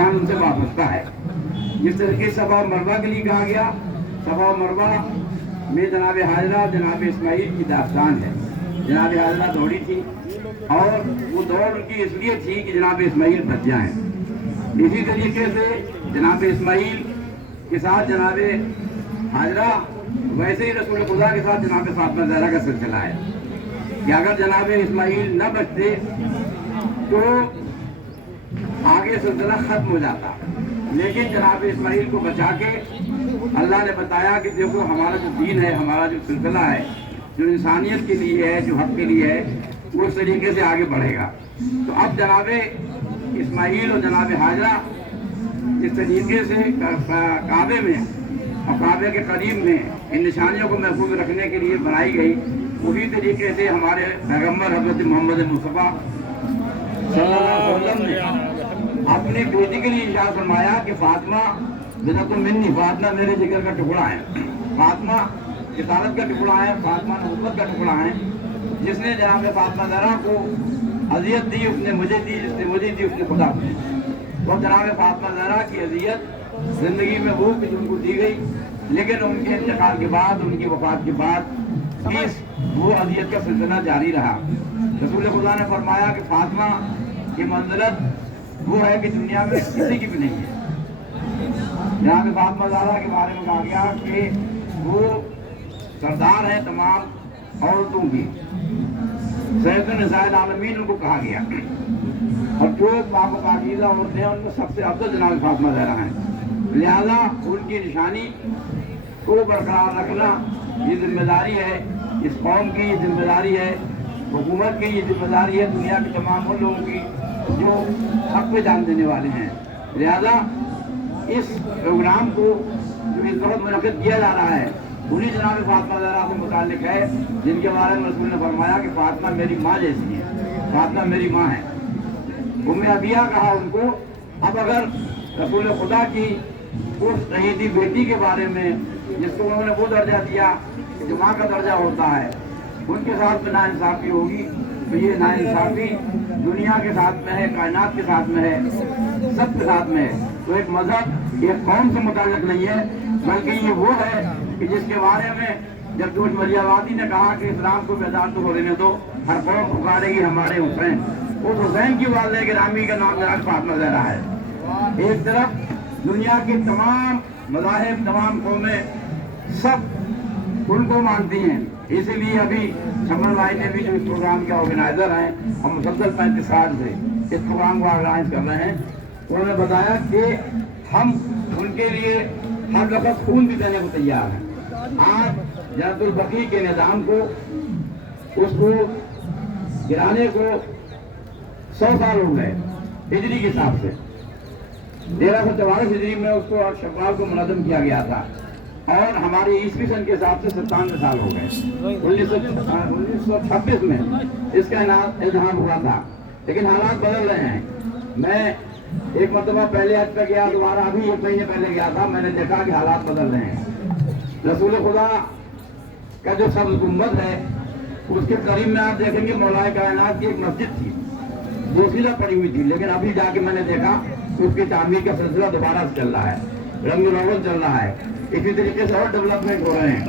شان ان سے وابستہ ہے. جس طریقے سے صفا مروہ کے لیے کہا گیا، صفا مروہ میں جناب حاجرہ جناب اسماعیل کی داستان ہے. جناب حاجرہ دوڑی تھی اور وہ دوڑ ان کی اس لیے تھی کہ جناب اسماعیل بچ جائیں. اسی طریقے سے جناب اسماعیل کے ساتھ جناب حاجرہ، ویسے ہی رسول خدا کے ساتھ جناب فاطمہ زہرا کا سلسلہ ہے کہ اگر جناب اسماعیل نہ بچتے تو آگے سلسلہ ختم ہو جاتا. لیکن جناب اسماعیل کو بچا کے اللہ نے بتایا کہ دیکھو ہمارا جو دین ہے، ہمارا جو سلسلہ ہے، جو انسانیت کے لیے ہے، جو حق کے لیے ہے، وہ اس طریقے سے آگے بڑھے گا. تو اب جناب اسماعیل اور جناب حاجرہ اس طریقے سے کعبے میں اور کعبے کے قریب میں ان نشانیوں کو محفوظ رکھنے کے لیے بنائی گئی. اسی طریقے سے ہمارے پیغمبر حضرت محمد مصطفیٰ صلی اللہ علیہ وسلم نے اپنی بیٹی کے لیے ارشاد فرمایا کہ فاطمہ بنت منی، فاطمہ میرے جگر کا ٹکڑا ہے، فاطمہ رسالت کا ٹکڑا ہے، فاطمہ نبوت کا ٹکڑا ہے. جس نے جناب فاطمہ زہرا کو اذیت دی اس نے مجھے دی، جس نے مجھے دی اس نے خدا کو دی. تو جناب فاطمہ زہرا کی اذیت زندگی میں وہ کہ ان کو دی گئی، لیکن ان کے انتقال کے بعد، ان کی وفات کے بعد وہ اذیت کا سلسلہ جاری رہا. رسول خدا نے فرمایا کہ فاطمہ کی منزلت وہ ہے کہ دنیا میں کسی کی بھی نہیں ہے. جناب فاطمہ زہرا کے بارے میں کہا گیا کہ وہ سردار ہیں تمام عورتوں کی، سید النساء العالمین ان کو کہا گیا، اور جو پاک و پاکیزہ عورتیں ہیں ان میں سب سے افضل جناب فاطمہ زہرا ہیں. لہذا ان کی نشانی کو برقرار رکھنا یہ ذمہ داری ہے، اس قوم کی یہ ذمہ داری ہے، حکومت کی یہ ذمہ داری ہے، دنیا کے تمام ان لوگوں کی جو حق پہ جان دینے والے ہیں. لہذا اس پروگرام کو جو اس وقت منعقد کیا جا رہا ہے انہیں جناب فاطمہ زہرا سے متعلق ہے، جن کے بارے میں رسول نے فرمایا کہ فاطمہ میری ماں جیسی ہے، فاطمہ میری ماں ہے. ام ابیہ کہا ان کو. اب اگر رسول خدا کی اس شہیدی بیٹی کے بارے میں جس کو انہوں نے وہ درجہ دیا جو ماں کا درجہ ہوتا ہے، ان کے ساتھ میں ناانصافی ہوگی تو یہ ناانصافی دنیا کے ساتھ میں ہے، کائنات کے ساتھ میں ہے، سب کے ساتھ میں ہے. تو ایک مذہب ایک قوم سے متعلق نہیں ہے، بلکہ یہ وہ ہے کہ جس کے بارے میں جب جوش ملیاوادی نے کہا کہ اسلام کو بیدار تو ہو لینے دو، ہر قوم پکارے گی ہمارے حسین. اس حسین کی والدہ گرامی کا نام جناب فاطمہ زہرا ہے. ایک طرف دنیا کے تمام مذاہب، تمام قومیں سب ان کو مانتی ہیں. اسی لیے ابھی شمن بھائی نے بھی جو اس پروگرام کے آرگنائزر ہیں اور مسلسل 35 سال سے اس پروگرام کو آرگنائز کر رہے ہیں، انہوں نے بتایا کہ ہم ان کے لیے ہر وقت خون بھی دینے کو تیار ہیں. آج جنت البقیع کے نظام کو، اس کو گرانے کو 100 سال ہو گئے ہجری کے حساب سے. 1344 ہجری میں اس کو شوال کو منظم کیا گیا تھا، اور ہماری عیسوی سن کے حساب سے 97 سال ہو گئے. 1926 میں اس کا اظہار ہوا تھا، لیکن حالات بدل رہے ہیں. میں ایک مرتبہ پہلے حج پہ گیا، دوبارہ ابھی 1 مہینے پہلے گیا تھا. میں نے دیکھا کہ حالات بدل رہے ہیں. رسول خدا کا جو سبز گنبد ہے اس کے قریب میں آپ دیکھیں گے مولا کائنات کی ایک مسجد تھی، بوسیلہ پڑی ہوئی تھی، لیکن ابھی جا کے میں نے دیکھا اس کی تعمیر کا سلسلہ دوبارہ سے چل رہا ہے، رنگ و روغن چل رہا ہے. اسی طریقے سے اور ڈیولپمنٹ ہو رہے ہیں.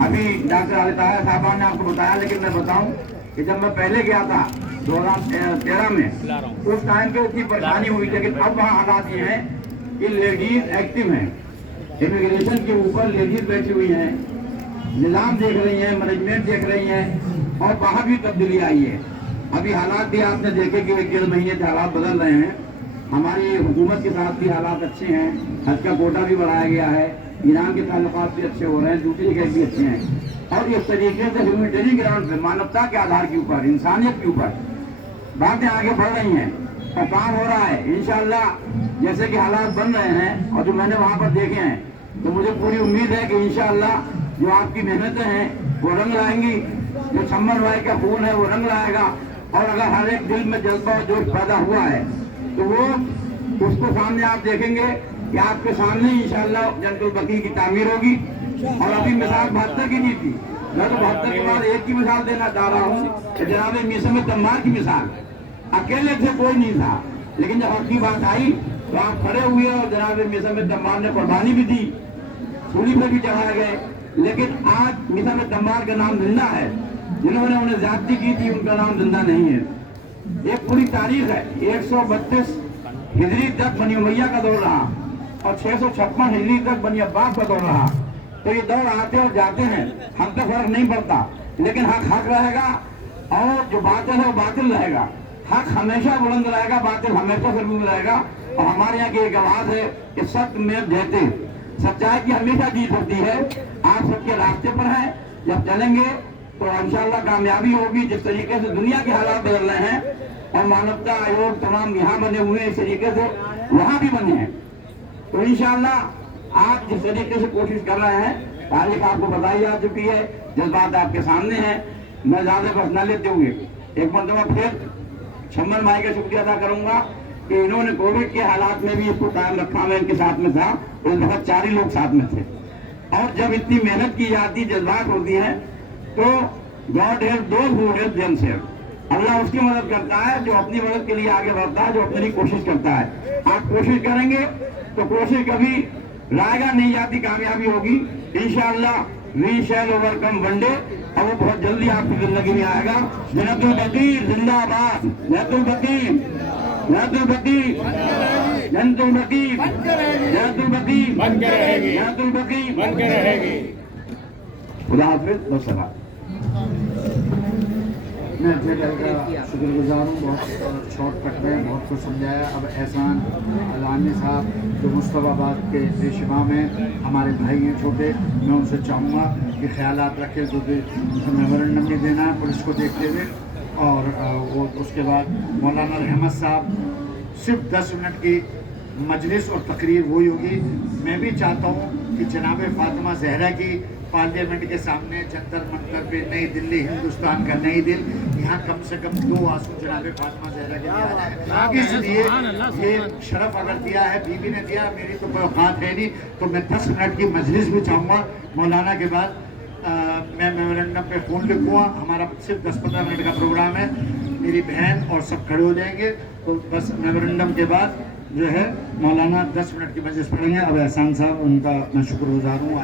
ابھی ڈاکٹر علی طاہر صاحبان نے آپ کو بتایا، لیکن میں بتاؤں کہ جب میں پہلے گیا تھا 2013 میں، اس ٹائم پہ اتنی پریشانی ہوئی، لیکن اب وہاں حالات یہ ہیں کہ لیڈیز ایکٹیو ہیں، امیگریشن کے اوپر لیڈیز بیٹھی ہوئی ہیں، نظام دیکھ رہی ہیں، مینجمنٹ دیکھ رہی ہیں، اور وہاں بھی تبدیلی آئی ہے. ابھی حالات بھی آپ نے دیکھے کہ 1-1.5 مہینے سے حالات بدل رہے ہیں. ہماری حکومت کے ساتھ بھی حالات اچھے ہیں، حج کا کوٹا بھی بڑھایا گیا ہے، ایران کے تعلقات بھی اچھے ہو رہے ہیں، دوسری جگہ بھی اچھے ہیں. اور اس طریقے سے ہیومینٹیرین گراؤنڈ پہ، مانوتا کے آدھار کے اوپر، انسانیت کے اوپر باتیں آگے بڑھ رہی ہیں اور کام ہو رہا ہے. انشاءاللہ جیسے کہ حالات بن رہے ہیں اور جو میں نے وہاں پر دیکھے ہیں، تو مجھے پوری امید ہے کہ انشاءاللہ جو آپ کی محنتیں ہیں وہ رنگ لائیں گی. جو شمن بھائی کا خون ہے وہ رنگ لائے گا. اور اگر ہر ایک دل میں جذبہ اور جوش پیدا ہوا ہے تو وہ اس کو سامنے آپ دیکھیں گے کہ آپ کے سامنے انشاءاللہ جنت البقیع کی تعمیر ہوگی. اور ابھی مثال 72 کی نہیں تھی، میں تو 72 کے بعد ایک کی مثال دینا چاہ رہا ہوں کہ جناب میثم تمار کی مثال. اکیلے سے کوئی نہیں تھا، لیکن جب حق کی بات آئی तो आप खड़े हुए और जनाब मिसम दम्मार ने कुर्बानी भी दी, सूली पर भी चढ़ाए गए, लेकिन आज मिसम दम्मार का नाम जिंदा है। जिन्होंने उन्हें ज्यादती की थी उनका नाम जिंदा नहीं है। एक पूरी तारीख है, 132 हिजरी तक बनी उमैया का दौर रहा और 656 हिजरी तक बनी अब्बास का दौर रहा। तो ये दौर आते और जाते हैं, हम तो फर्क नहीं पड़ता, लेकिन हक हक रहेगा और जो बातिल है वो बातिल रहेगा। हक हमेशा बुलंद रहेगा, बातिल हमेशा सरबूज रहेगा। और हमारे यहाँ की एक आवाज है कि सत्य में देते, सच्चाई की हमेशा जीत होती है। आप सबके रास्ते पर हैं, जब चलेंगे तो इंशाअल्लाह कामयाबी होगी। जिस तरीके से दुनिया के हालात बदल रहे हैं और मानवता आयोग तमाम यहाँ बने हुए हैं, इस तरीके से वहाँ भी बने हैं। तो इंशाअल्लाह आप जिस तरीके से कोशिश कर रहे हैं, तारीख आपको बताई जा चुकी है, जज्बात आपके सामने हैं। मैं ज्यादा बस न लेते हुए एक मरतबा फिर छम्मन भाई का शुक्रिया अदा करूंगा कि इन्होंने कोविड के हालात में भी इसको कायम रखा। मैं इनके साथ में था, उस वक्त 4 ही लोग साथ में थे। और जब इतनी मेहनत की जाती, जज्बात होती है, तो God help those who help themselves. अल्लाह उसकी मदद करता है जो अपनी मदद के लिए आगे बढ़ता है, जो अपने लिए कोशिश करता है। आप कोशिश करेंगे तो कोशिश कभी रायगा नहीं जाती, कामयाबी होगी इंशाअल्लाह। We shall overcome one day, और वो बहुत जल्दी आपकी जिंदगी में आएगा। जन्नतुल बकी जिंदाबाद, जन्नतुल बकी, जन्नतुल बकी, जन्नतुल बकी, जन्नतुल बकी बन के रहेगी, जन्नतुल बकी बन के रहेगी। खुदा हाफिज़, वस्सलाम। मैं जेलर का शुक्रगुजार हूँ, बहुत शॉर्टकट में बहुत कुछ समझाया। अब एहसान अलानी साहब जो मुस्तफ़ाबाद के पेश इमाम हैं, हमारे भाई हैं छोटे, मैं उनसे चाहूँगा कि ख्यालात रखें, जो मेमोरेंडम भी देना है पुलिस को देखते हुए। और वो उसके बाद मौलाना रहमत साहब, सिर्फ 10 मिनट की मजलिस और तकरीर वही होगी। मैं भी चाहता हूँ कि जनाब फातिमा जहरा की पार्लियामेंट के सामने जंतर मंतर पे, नई दिल्ली हिंदुस्तान का नई दिल, यहाँ कम से कम 2 आंसू जनाब फातिमा जहरा के दिया है। इसलिए ये शरफ अगर दिया है, बीबी ने दिया, मेरी तो कोई औकात है नहीं, तो मैं 10 मिनट की मजलिस भी चाहूँगा। मौलाना के बाद मैं मेमोरेंडम पे फ़ोन लिखूँगा। हमारा सिर्फ 10-15 मिनट का प्रोग्राम है, मेरी बहन और सब खड़े हो जाएंगे। तो बस मेमोरेंडम के बाद जो है मौलाना 10 मिनट की मजलिस पढ़ेंगे। अब एहसान साहब, उनका मैं शुक्रगुजार हूँ।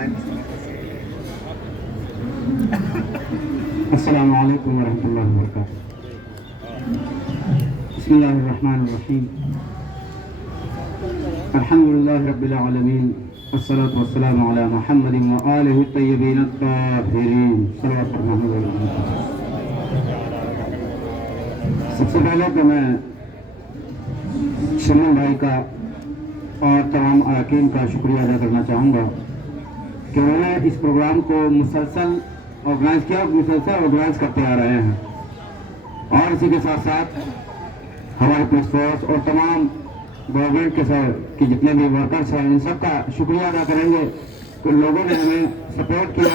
अस्सलामु अलैकुम वरहमतुल्लाहि वबरकातुहू। बिस्मिल्लाहिर्रहमानिर्रहीम। अल्हम्दुलिल्लाहि रब्बिल आलमीन, वस्सलातु वस्सलामु अला मुहम्मदिन व आलिहि तय्यबीन अत्ताहिरीन। सल्लल्लाहु अलैहि वसल्लम। सबसे पहले तो मैं शम्मन भाई का और तमाम अरकान का शुक्रिया अदा करना चाहूँगा कि उन्होंने इस प्रोग्राम को मुसलसल ऑर्गेनाइज किया और मुसलसल ऑर्गेनाइज करते आ रहे हैं। और इसी के साथ साथ हमारे पुलिस फोर्स और तमाम गवर्नमेंट के जितने भी वर्कर्स हैं, इन सब का शुक्रिया अदा करेंगे कि लोगों ने हमें सपोर्ट किया।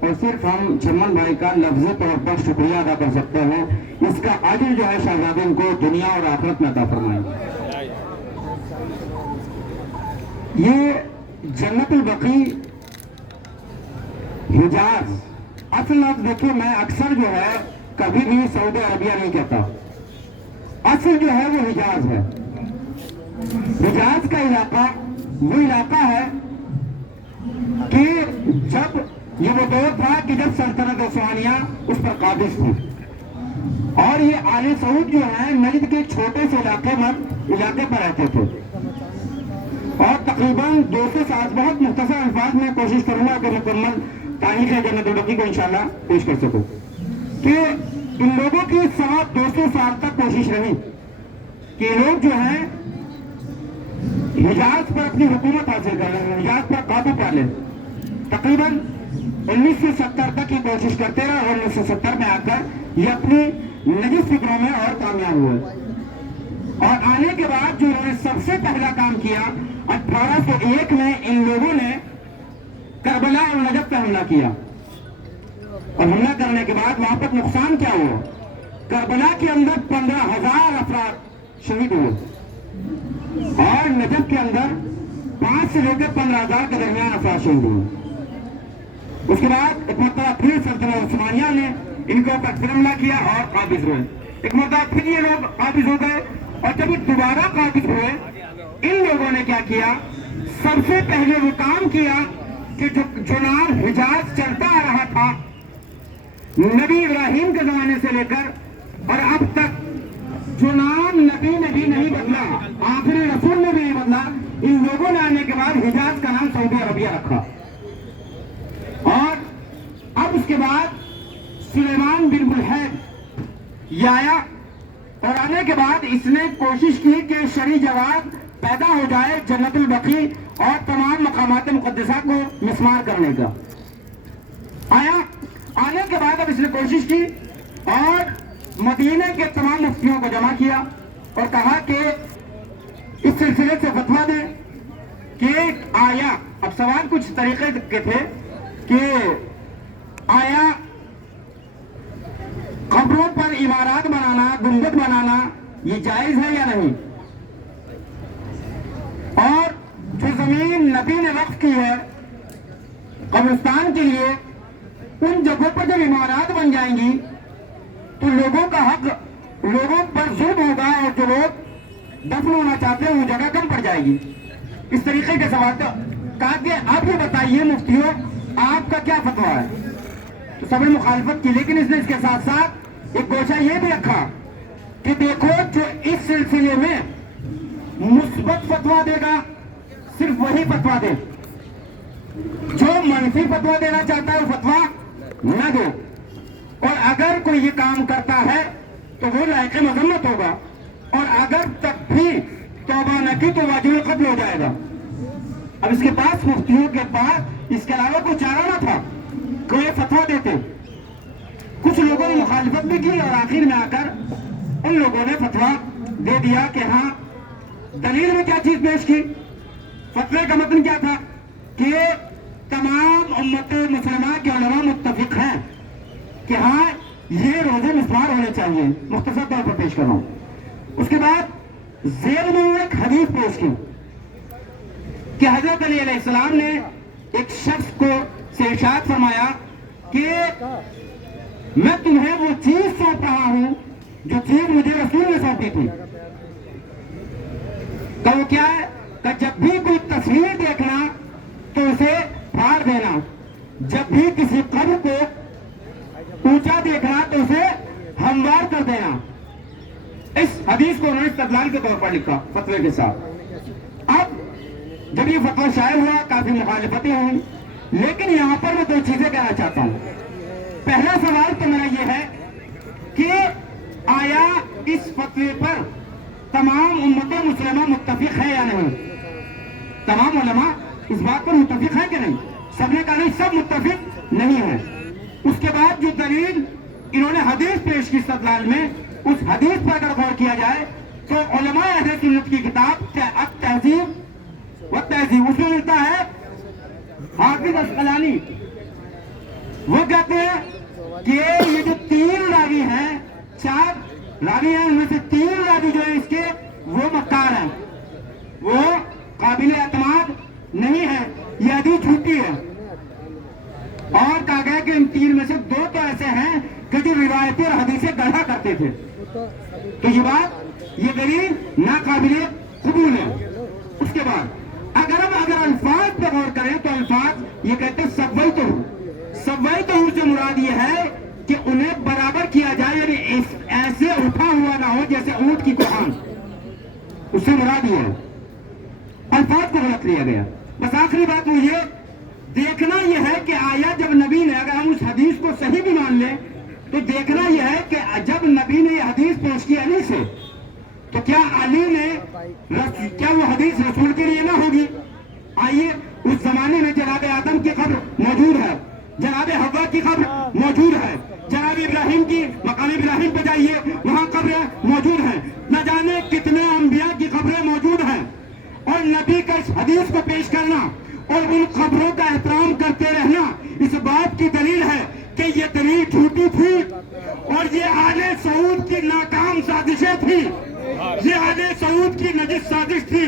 और सिर्फ हम छम्मन भाई का लफ्ज़ी तौर पर शुक्रिया अदा कर सकते हैं। इसका अजर जो है शहजादों को दुनिया और आखिरत में अता फरमाएंगे। ये जन्नतुल बकी हिजाज, असल आप देखिए, मैं अक्सर जो है कभी भी सऊदी अरबिया नहीं कहता, असल जो है वो हिजाज है। हिजाज का इलाका वो इलाका है कि जब ये वो दौर था कि जब सल्तनत उस्मानिया उस पर काबिज थी, और ये आले सऊद जो है नजद के छोटे से इलाके पर रहते थे। और तकरीबन 200 साल, बहुत मुख्तसर अल्फाज में कोशिश करूंगा कि मुकम्मल तारीख जन्नतुल बकी को इंशाल्लाह पेश कर सकूं कि इन लोगों की 200 साल तक कोशिश रही कि लोग जो है हिजाज पर अपनी हुकूमत हासिल कर लें, हिजाज पर काबू पा लें। तकरीबन 1970 तक ये कोशिश करते रहे और 1970 में आकर ये अपनी नजिस फिक्रों में और कामयाब हुए। और आने के बाद जो इन्होंने सबसे पहला काम किया, 1801 में इन लोगों ने करबला और नजफ पे हमला किया। और हमला करने के बाद वहां पर नुकसान क्या हुआ? करबला के अंदर 15,000 अफराद शहीद हुए और नजफ के अंदर 5 से लेकर 15,000 के दरमियान अफराद शहीद हुए। उसके बाद एक मरतबा फिर सल्तनत उस्मानिया ने इनके ऊपर फिर हमला किया और काबिज हुए। एक मरतबा फिर ये लोग काबिज हो गए, और जब ये दोबारा काबिज हुए ان لوگوں نے کیا کیا؟ سب سے پہلے وہ کام کیا کہ جو نام حجاز چلتا آ رہا تھا نبی ابراہیم کے زمانے سے لے کر اور اب تک، جو نام نبی نے بھی نہیں بدلا، آخری رسول نے بھی نہیں بدلا، ان لوگوں نے آنے کے بعد حجاز کا نام سعودی عربیہ رکھا. اور اب اس کے بعد سلیمان بن بلحید یہ آیا، اور آنے کے بعد اس نے کوشش کی کہ شرعی جواز پیدا ہو جائے جنت البقیع اور تمام مقامات مقدسہ کو مسمار کرنے کا. آیا، آنے کے بعد اب اس نے کوشش کی اور مدینے کے تمام مفتیوں کو جمع کیا اور کہا کہ اس سلسلے سے فتویٰ دیں کہ آیا، اب سوال کچھ طریقے کے تھے کہ آیا قبروں پر عمارات بنانا، گنبد بنانا یہ جائز ہے یا نہیں؟ اور جو زمین نبی نے وقف کی ہے قبرستان کے لیے، ان جگہوں پر جب عمارات بن جائیں گی تو لوگوں کا حق، لوگوں پر ظلم ہوگا، اور جو لوگ دفن ہونا چاہتے ہیں وہ جگہ کم پڑ جائے گی. اس طریقے کے سوال تھا. کہا کہ آپ یہ بتائیے مفتیوں آپ کا کیا فتویٰ ہے؟ تو سب نے مخالفت کی، لیکن اس نے اس کے ساتھ ساتھ ایک گوشہ یہ بھی رکھا کہ دیکھو جو اس سلسلے میں مثبت فتویٰ دے گا صرف وہی فتویٰ دے، جو منفی فتویٰ دینا چاہتا ہے وہ فتویٰ نہ دو، اور اگر کوئی یہ کام کرتا ہے تو وہ لائق مذمت ہوگا، اور اگر تک بھی توبہ نہ کی تو واجب القتل ہو جائے گا. اب اس کے پاس مفتیوں کے پاس اس کے علاوہ کوئی چارہ نہ تھا کوئی فتویٰ دیتے. کچھ لوگوں نے مخالفت بھی کی اور آخر میں آ کر ان لوگوں نے فتویٰ دے دیا کہ ہاں. دلیل میں کیا چیز پیش کی؟ فتوے کا متن کیا تھا کہ تمام امت مسلمہ کے علماء متفق ہیں کہ ہاں یہ روزے مسمار ہونے چاہیے. مختصر طور پر پیش کر رہا ہوں. اس کے بعد ذیل میں ایک حدیث پیش کی کہ حضرت علی علیہ السلام نے ایک شخص کو سے ارشاد فرمایا کہ میں تمہیں وہ چیز سونپ رہا ہوں جو چیز مجھے رسول نے سونپی تھی. کہ وہ کیا ہے؟ کہ جب بھی کوئی تصویر دیکھنا تو اسے پھاڑ دینا، جب بھی کسی قبر کو اونچا دیکھنا تو اسے ہموار کر دینا. اس حدیث کو انہوں نے استدلال کے طور پر لکھا فتوے کے ساتھ. اب جب یہ فتویٰ شائع ہوا کافی مخالفتیں ہوئی، لیکن یہاں پر میں دو چیزیں کہنا چاہتا ہوں. پہلا سوال تو میرا یہ ہے کہ آیا اس فتوے پر تمام امت مسلمہ متفق ہے یا نہیں؟ تمام علماء اس بات پر متفق ہیں کہ نہیں؟ سب نے کہا نہیں، سب متفق نہیں ہیں. اس کے بعد جو دلیل انہوں نے حدیث پیش کی استدلال میں، اس حدیث پر اگر غور کیا جائے تو علماء اہل سنت کی کتاب التہذیب والتہذیب اس میں ملتا ہے حافظ عسقلانی، وہ کہتے ہیں کہ یہ جو 3 راوی ہیں، 4 راوی ہیں، ان میں سے 3 راوی جو ہیں اس کے وہ مکار ہیں، وہ قابل اعتماد نہیں ہے، یہ حدیث جھوٹی ہے. اور کہا گیا کہ ان 3 میں سے 2 تو ایسے ہیں کہ جو روایتیں اور حدیثیں گڑھا کرتے تھے. تو یہ بات، یہ دلیل ناقابل قبول ہے. اس کے بعد اگر الفاظ پہ غور کریں تو الفاظ یہ کہتے ہیں سویتہ سے مراد یہ ہے کہ انہیں برابر کیا جائے، یعنی ایسے اٹھا ہوا نہ ہو جیسے اونٹ کی کوہان، اس سے مراد یہ ہے. الفاظ کو غلط لیا گیا. بس آخری بات وہ یہ دیکھنا یہ ہے کہ آیا جب نبی نے، اگر ہم اس حدیث کو صحیح بھی مان لیں تو دیکھنا یہ ہے کہ جب نبی نے یہ حدیث پیش کی علی سے تو کیا علی نے، کیا وہ حدیث رسول کے لیے نہ ہوگی؟ آئیے اس زمانے میں جناب آدم کی قبر موجود ہے، جناب حوا کی قبر موجود ہے، جناب ابراہیم کی مقام ابراہیم پہ جائیے وہاں قبریں موجود ہیں، نہ جانے کتنے انبیاء کی قبریں موجود ہیں. اور نبی کا اس حدیث کو پیش کرنا اور ان قبروں کا احترام کرتے رہنا اس بات کی دلیل ہے کہ یہ دلیل جھوٹی تھی اور یہ آل سعود کی ناکام سازشیں تھی، یہ آل سعود کی نجس سازش تھی،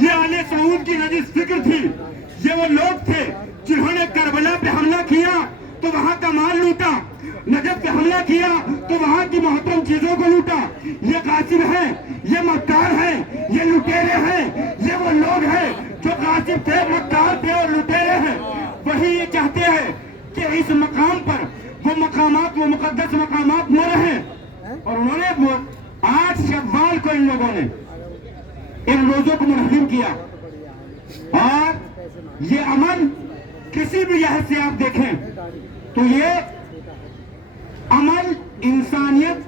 یہ آل سعود کی نجس فکر تھی. یہ وہ لوگ تھے جنہوں نے کربلا پہ حملہ کیا تو وہاں کا مال لوٹا، نجف پہ حملہ کیا تو وہاں کی محترم چیزوں کو لوٹا. یہ قاسم ہیں، یہ مکار ہیں، یہ لٹیرے ہیں، یہ मुकद्दस मकामात मोड़े हैं और उन्होंने 8 शव्वाल को इन लोगों ने इन रोजों को मुनहजिम किया। और ये अमल किसी भी लिहाज से आप देखें तो ये अमल इंसानियत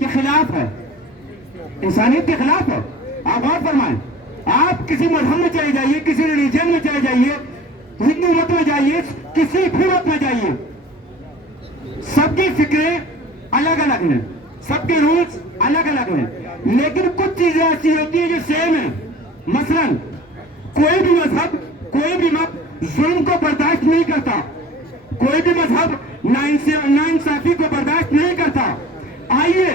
के खिलाफ है, इंसानियत के खिलाफ है। आप गौर फरमाएं, आप किसी मजहब में चले जाइए, किसी रिलीजन में चले जाइए, हिंदू मत में जाइए, किसी भी मत में जाइए, सबकी फिक्रें अलग अलग हैं, सबके रूल्स अलग अलग हैं, लेकिन कुछ चीजें ऐसी होती है जो सेम है। मसलन कोई भी मजहब, कोई भी मत जुल्म को बर्दाश्त नहीं करता, कोई भी मजहब नाइंसाफी को बर्दाश्त नहीं करता। आइए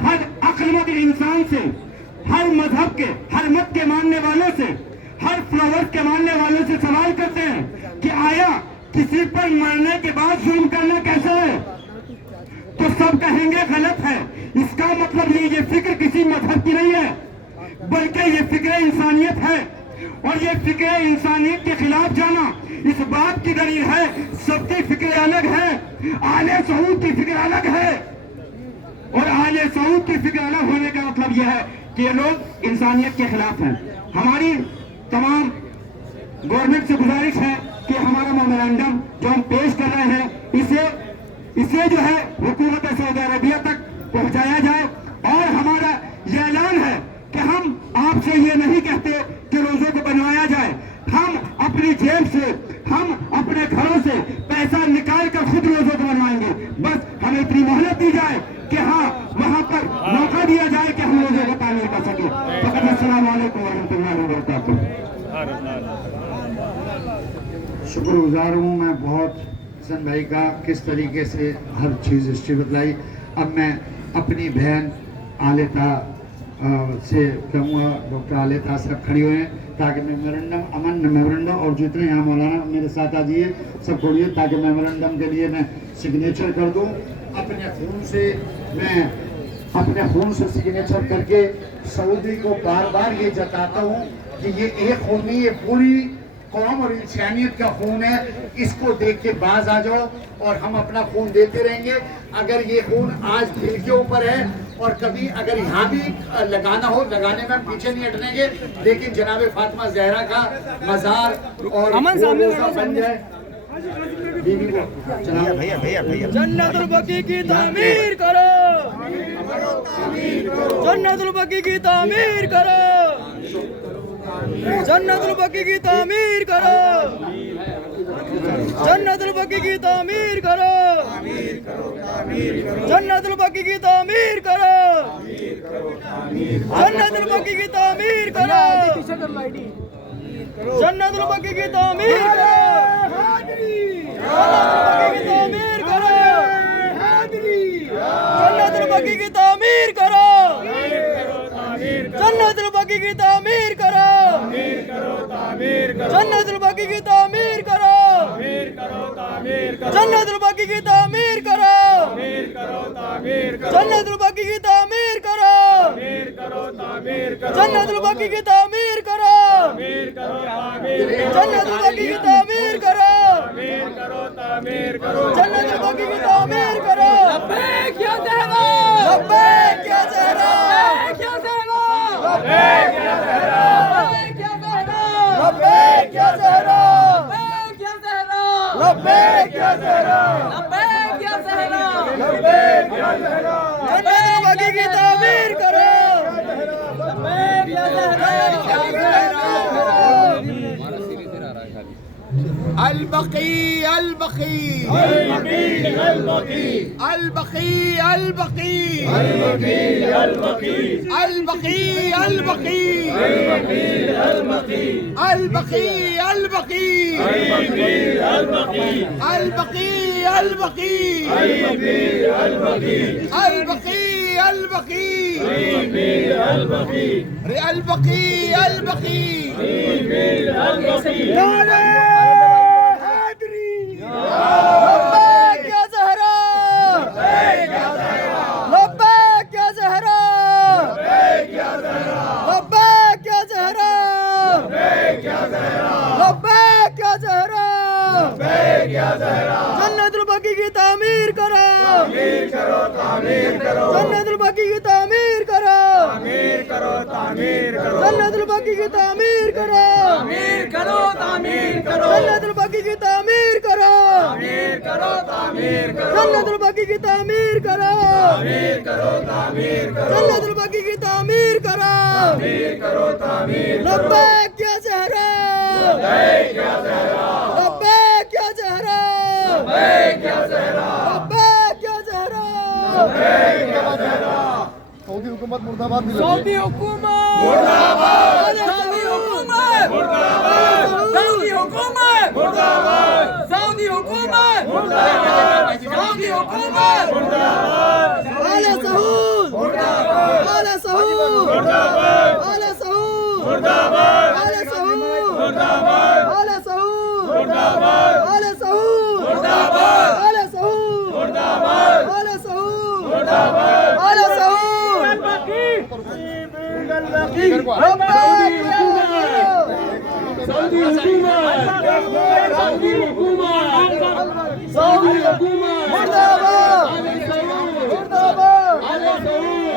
हर अक्लमंद इंसान से, हर मजहब के, हर मत के मानने वालों से, हर फ्लावर्स के मानने वालों से सवाल करते हैं कि आया किसी पर मरने के बाद जुल्म करना कैसा है? तो सब कहेंगे गलत है। इसका मतलब ये फिक्र किसी मजहब की नहीं है, बल्कि ये फिक्र इंसानियत है। और ये फिक्र इंसानियत के खिलाफ जाना इस बात की दलील है, सबकी फिक्र अलग है। आले सऊद की फिक्र अलग है, और आले सऊद की फिक्र अलग होने का मतलब यह है कि ये लोग इंसानियत के खिलाफ हैं। हमारी तमाम गवर्नमेंट से गुजारिश है कि हमारा मेमोरेंडम जो हम पेश कर रहे हैं, इसे जो है हुकूमत सऊदी अरबिया तक पहुंचाया जाए। और हमारा यह ऐलान है कि हम आपसे ये नहीं कहते कि रोजों को बनवाया जाए, हम अपनी जेब से, हम अपने घरों से पैसा निकाल कर खुद रोजों को बनवाएंगे। बस हमें इतनी मोहलत दी जाए कि हाँ, वहां पर मौका दिया जाए कि हम रोजों को तामीर कर सके। फकत अस्सलाम वालेकुम वरहमतुल्लाहि वबरकातुहू। शुक्रगुजार हूँ मैं बहुत हसन भाई का, किस तरीके से हर चीज़ हिस्ट्री बतलाई। अब मैं अपनी बहन आलेता से कहूँगा, डॉक्टर आलेता साहब खड़ी हुए हैं, ताकि मेमोरेंडम, अमन मेमोरेंडम, और जितने यहाँ मौलाना मेरे साथ आ जाइए सब खोलिए, ताकि मेमोरेंडम के लिए मैं सिग्नेचर कर दूँ। अपने खून से सिग्नेचर करके सऊदी को बार बार ये जताता हूँ कि ये एक खून नहीं, ये पूरी कौम और इंसानियत का खून है। इसको देख के बाज आ जाओ और हम अपना खून देते रहेंगे। अगर ये खून आज दिल के ऊपर है और कभी अगर यहाँ भी लगाना हो, लगाने में पीछे नहीं हटनेंगे, लेकिन जनाब फातिमा ज़हरा का मज़ार और बन जाए। जन्नतुल बकी की तामीर करो, जन्नतुल बकी की तामीर करो, जन्नतुल बकी की तामीर करो, जन्नतुल बकी की तामीर करो, जन्नतुल बकी की तामीर करो, जन्नतुल बकी की तामीर करो, जन्नतुल बकी की तामीर करो, जन्नतुल बकी की तामीर करो, जन्नतुल बकी की तामीर करो, जन्नतुल बकी की तामीर करो, जन्नतुल बकी की तामीर करो, जन्नतुल बकी की तामीर करो, जन्नतुल बकी की तामीर करो, जन्नतुल बकी की तामीर करो, जन्नतुल बकी की तामीर करो। लब्बैक या ज़हरा, लब्बैक या ज़हरा, लब्बैक या ज़हरा, लब्बैक या ज़हरा, लब्बैक या ज़हरा, लब्बैक या ज़हरा, लब्बैक या ज़हरा। जन्नतुल बकी की तामीर करो, लब्बैक या ज़हरा। البقي البقي البقي البقي البقي البقي البقي البقي البقي البقي البقي البقي البقي البقي لبیک یا زہرا، لبیک یا زہرا، لبیک یا زہرا، لبیک یا زہرا، لبیک یا زہرا، جنت बकी की तामीर करो, जन्नतुल बकी की तामीर करो, जन्नतुल बकी की तामीर करो, जन्नतुल बकी की तामीर करो, जन्नतुल बकी की तामीर करो, जन्नतुल बकी की तामीर करो, लब्बैक या ज़हरा, लब्बैक या ज़हरा, लब्बैक या ज़हरा, लब्बैक या ज़हरा। सऊदी हुकूमत मुर्दाबाद। सऊदी हुकूमत मुर्दाबाद, सऊदी हुकूमत मुर्दाबाद, सऊदी हुकूमत मुर्दाबाद, सऊदी हुकूमत मुर्दाबाद, सऊदी हुकूमत मुर्दाबाद, आले सऊद मुर्दाबाद, आले सऊद मुर्दाबाद, आले सऊद मुर्दाबाद, आले सऊद मुर्दाबाद, आले सऊद मुर्दाबाद, आले सऊद मुर्दाबाद, आले सऊद मुर्दाबाद, आले सऊद मुर्दाबाद, आले सऊद। सऊदी हुकूमत, सऊदी हुकूमत, सऊदी हुकूमत मुर्दाबाद, मुर्दाबाद, आले सऊद,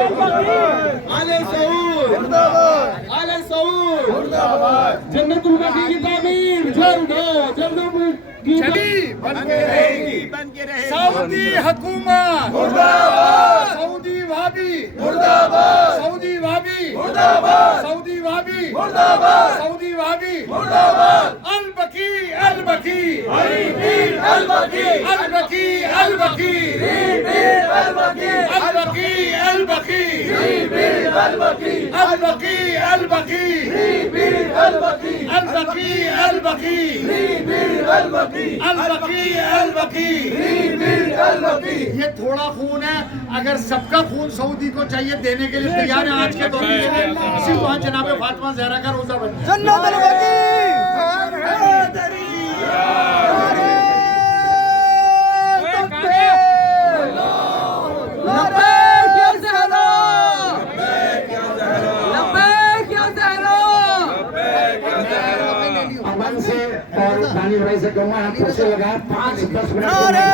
आले सऊद मुर्दाबाद, आले सऊद मुर्दाबाद, जन्नतुल बकी की तामीर जल्द हो, जन्नतुल की बन के रहेगी, सऊदी हुकूमत मुर्दाबाद, सऊदी भाभी मुर्दाबाद, सऊदी भाभी मुर्दाबाद, सऊदी भाभी मुर्दाबाद, सऊदी भाभी मुर्दाबाद, अल बकी अल बकी अल बकी अल बकी अल बकी अल बकी अल बकी अल बकी अल बकी अल बकी अल बकी अल बकी अल बकी अल बकी अल बकी अल बकी अल बकी अल बकी। ये थोड़ा खून है, अगर सबका खून सऊदी को चाहिए देने के लिए तैयार है आज के दौर में, सिर्फ वहाँ जनाब फातिमा ज़हरा का रोजा बन जाए। जन्नतुल बकी लब्बैक या ज़हरा, लब्बैक या ज़हरा। अमन से और दानिश भाई से कहूँगा हाथों से लगा 5-10 मिनट नारे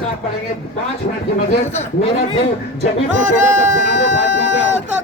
साफ पड़ेंगे 5 मिनट के बगैर। मेरा दिल जब भी खुश होगा तब जनाब फातिमा का